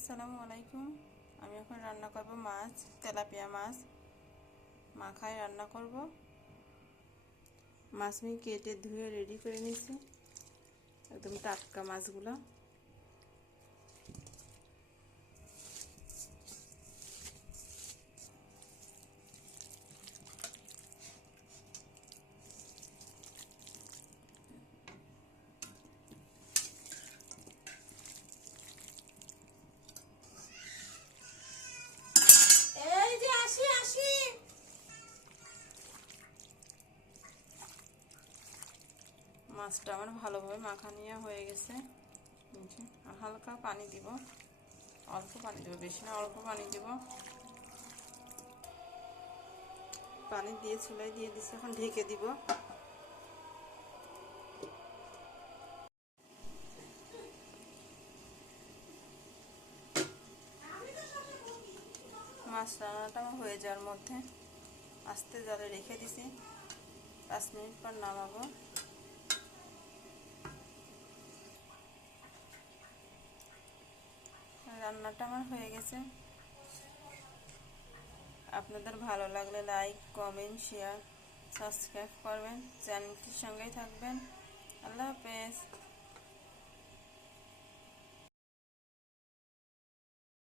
আসসালামু আলাইকুম। আমি এখন রান্না করব মাছ, তেলাপিয়া মাছ মাখায় রান্না করব। মাছ আমি কেটে ধুয়ে রেডি করে নিয়েছি, একদম টাটকা মাছগুলো। এই যে আসি আসি মাছটা আমার ভালোভাবে মাখানিয়া হয়ে গেছে। হালকা পানি দিব, অল্প পানি দেবো, বেশি না, অল্প পানি দেব। পানি দিয়ে চুলায় দিয়ে দিচ্ছি, এখন ঢেকে দিব। মাছ রান্নাটা আমার হয়ে যাওয়ার মধ্যে আস্তে জালে রেখে দিছি, 5 মিনিট পর নামাবো। রান্নাটা আমার হয়ে গেছে। আপনাদের ভালো লাগলে লাইক, কমেন্ট, শেয়ার, সাবস্ক্রাইব করবেন, চ্যানেলটির সঙ্গেই থাকবেন। আল্লাহ হাফেজ।